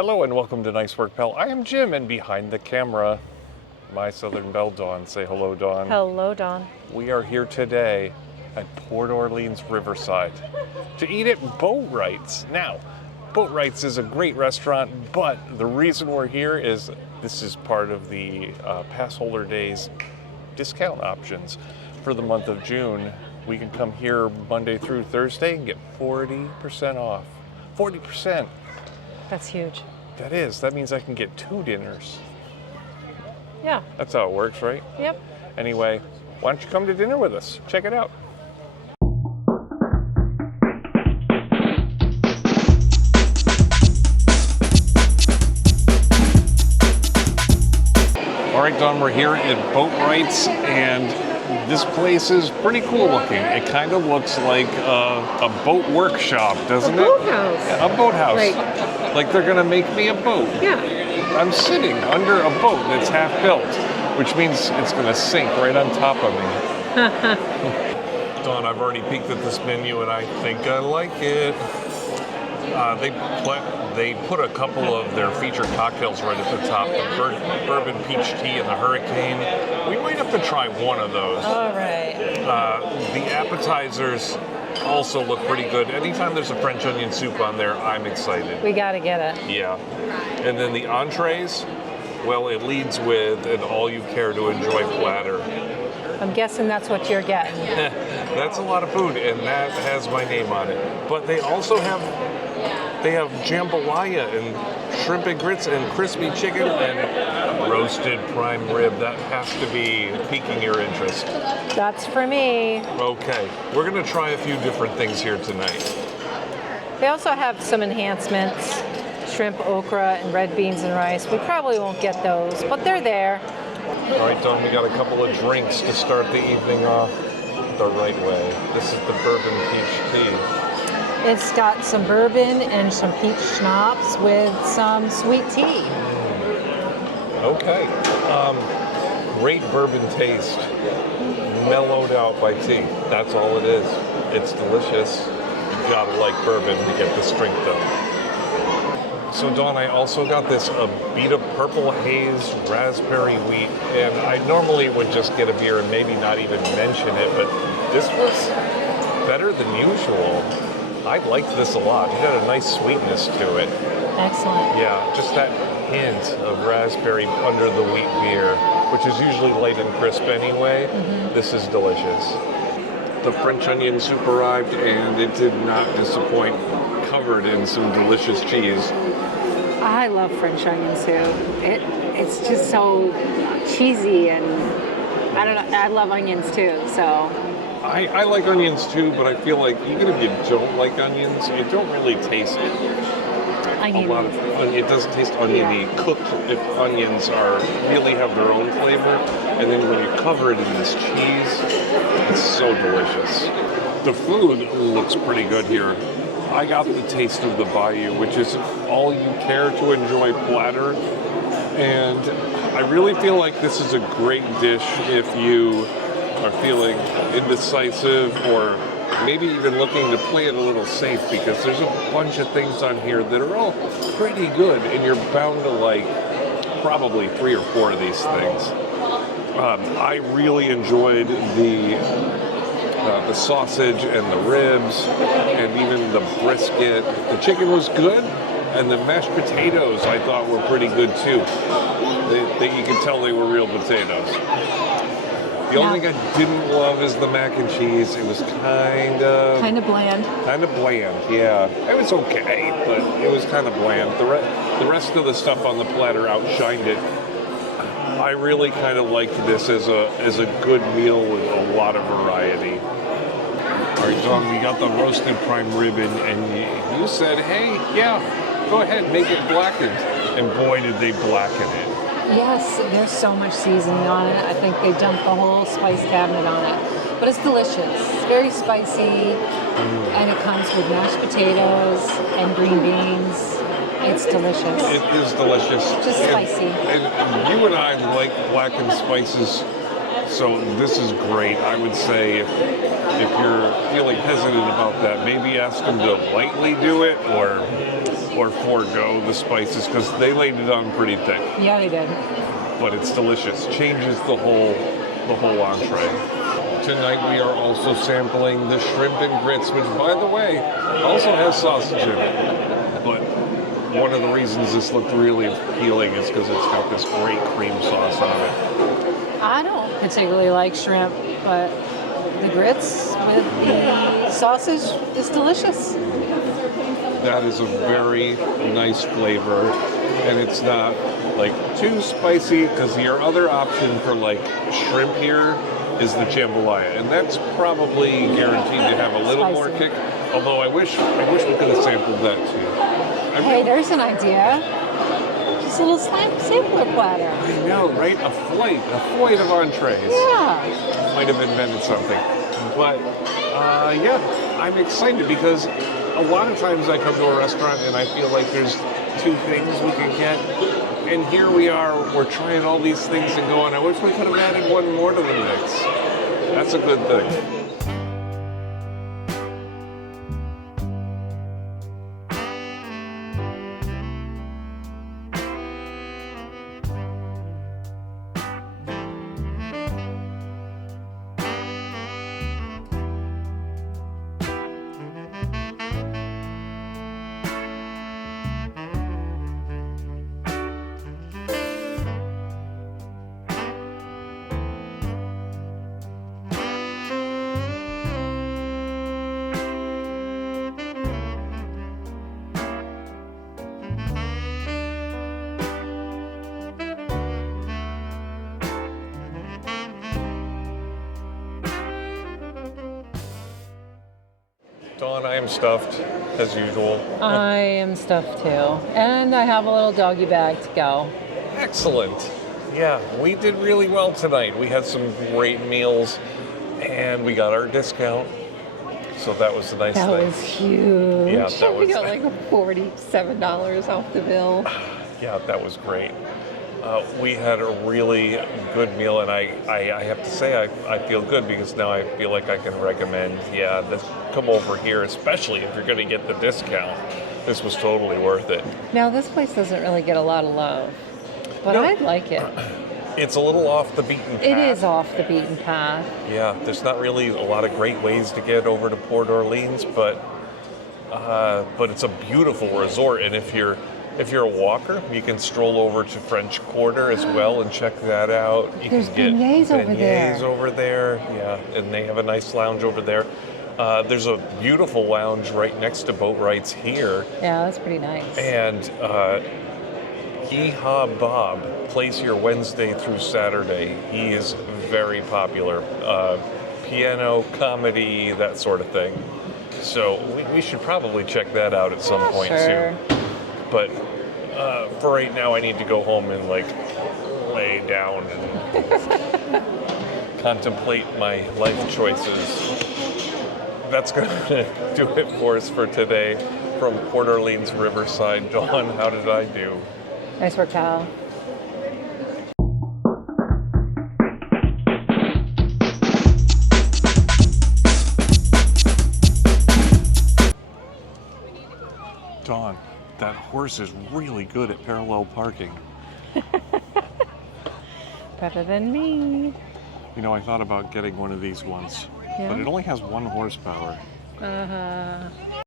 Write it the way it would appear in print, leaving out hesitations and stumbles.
Hello and welcome to Nice Work Pal. I am Jim, and behind the camera, my Southern Belle, Dawn. Say hello, Dawn. Hello, Dawn. We are here today at Port Orleans Riverside to eat at Boatwright's. Now, Boatwright's is a great restaurant, but the reason we're here is this is part of the Pass Holder Days discount options for the month of June. We can come here Monday through Thursday and get 40% off. 40%. That's huge. That is. That means I can get 2 dinners. Yeah. That's how it works, right? Yep. Anyway, why don't you come to dinner with us? Check it out. All right, Don, we're here at Boatwright's, and this place is pretty cool looking. It kind of looks like a boat workshop, doesn't it? A boathouse. Yeah, a boathouse. Like they're gonna make me a boat. Yeah. I'm sitting under a boat that's half built, which means it's gonna sink right on top of me. Dawn, I've already peeked at this menu and I think I like it. They put a couple of their featured cocktails right at the top, the bourbon peach tea and the hurricane. We might have to try one of those. All right. The appetizers also look pretty good. Anytime there's a French onion soup on there, I'm excited. We got to get it. Yeah. And then the entrees, well, it leads with an all-you-care-to-enjoy platter. I'm guessing that's what you're getting. That's a lot of food, and that has my name on it. But they also have jambalaya and shrimp and grits and crispy chicken and roasted prime rib. That has to be piquing your interest. That's for me. Okay, we're gonna try a few different things here tonight. They also have some enhancements, shrimp, okra, and red beans and rice. We probably won't get those, but they're there. All right, Dawn, we got a couple of drinks to start the evening off the right way. This is the bourbon peach tea. It's got some bourbon and some peach schnapps with some sweet tea. Okay. Great bourbon taste, mellowed out by tea. That's all it is. It's delicious. You gotta like bourbon to get this drink though. So Dawn, I also got this Abita Purple Haze Raspberry Wheat, and I normally would just get a beer and maybe not even mention it, but this was better than usual. I liked this a lot. It had a nice sweetness to it. Excellent. Yeah, just that hint of raspberry under the wheat beer, which is usually light and crisp anyway. Mm-hmm. This is delicious. The French onion soup arrived, and it did not disappoint, covered in some delicious cheese. I love French onion soup. It's just so cheesy, and I don't know. I love onions too, so. I like onions too, but I feel like even if you don't like onions, you don't really taste Onion. a lot of onion. It doesn't taste oniony. Yeah. Cooked if onions really have their own flavor, and then when you cover it in this cheese, it's so delicious. The food looks pretty good here. I got the taste of the bayou, which is all you care to enjoy platter, and I really feel like this is a great dish if you are feeling indecisive or maybe even looking to play it a little safe, because there's a bunch of things on here that are all pretty good, and you're bound to like probably 3 or 4 of these things. I really enjoyed the sausage and the ribs and even the brisket. The chicken was good, and the mashed potatoes I thought were pretty good too. You could tell they were real potatoes. The only thing I didn't love is the mac and cheese. It was kind of bland. Kind of bland, yeah. It was okay, but it was kind of bland. The rest of the stuff on the platter outshined it. I really kind of liked this as a good meal with a lot of variety. All right, Dawn, we got the roasted prime rib, and you said, hey, yeah, go ahead, make it blackened. And boy, did they blacken it. Yes, there's so much seasoning on it. I think they dumped the whole spice cabinet on it. But it's delicious. It's very spicy, and it comes with mashed potatoes and green beans. It's delicious. It is delicious. Just spicy. And you and I like blackened spices, so this is great. I would say if you're feeling hesitant about that, maybe ask them to lightly do it, or or forego the spices because they laid it on pretty thick. Yeah, they did. But it's delicious. Changes the whole entree. Tonight we are also sampling the shrimp and grits, which, by the way, also has sausage in it. But one of the reasons this looked really appealing is because it's got this great cream sauce on it. I don't particularly like shrimp, but the grits with the sausage is delicious. That is a very nice flavor, and it's not like too spicy because your other option for like shrimp here is the jambalaya, and that's probably guaranteed to have a little more kick. Although I wish we could have sampled that too. Hey, there's an idea. Just a little sampler platter. I know, right? A flight of entrees. Yeah. Might have invented something. But yeah, I'm excited because a lot of times I come to a restaurant and I feel like there's two things we can get. And here we are, we're trying all these things and going, I wish we could have added one more to the mix. That's a good thing. Dawn, I am stuffed, as usual. I am stuffed too. And I have a little doggy bag to go. Excellent. Yeah, we did really well tonight. We had some great meals, and we got our discount. So that was the nice thing. That was huge. Yeah, that was... We got like $47 off the bill. Yeah, that was great. We had a really good meal, and I have to say I feel good because now I feel like I can recommend, come over here, especially if you're going to get the discount. This was totally worth it. Now, this place doesn't really get a lot of love, but I like it. It's a little off the beaten path. It is off the beaten path. Yeah, there's not really a lot of great ways to get over to Port Orleans, but it's a beautiful resort, and if you're a walker, you can stroll over to French Quarter as well and check that out. There's beignets over there. Yeah, and they have a nice lounge over there. There's a beautiful lounge right next to Boatwright's here. Yeah, that's pretty nice. And Hee Haw Bob plays here Wednesday through Saturday. He is very popular. Piano, comedy, that sort of thing. So we should probably check that out at some point soon. But for right now, I need to go home and lay down and contemplate my life choices. That's going to do it for us for today from Port Orleans, Riverside. Dawn, how did I do? Nice work, Kyle. Dawn, that horse is really good at parallel parking. Better than me. You know, I thought about getting one of these once, but it only has 1 horsepower. Uh-huh.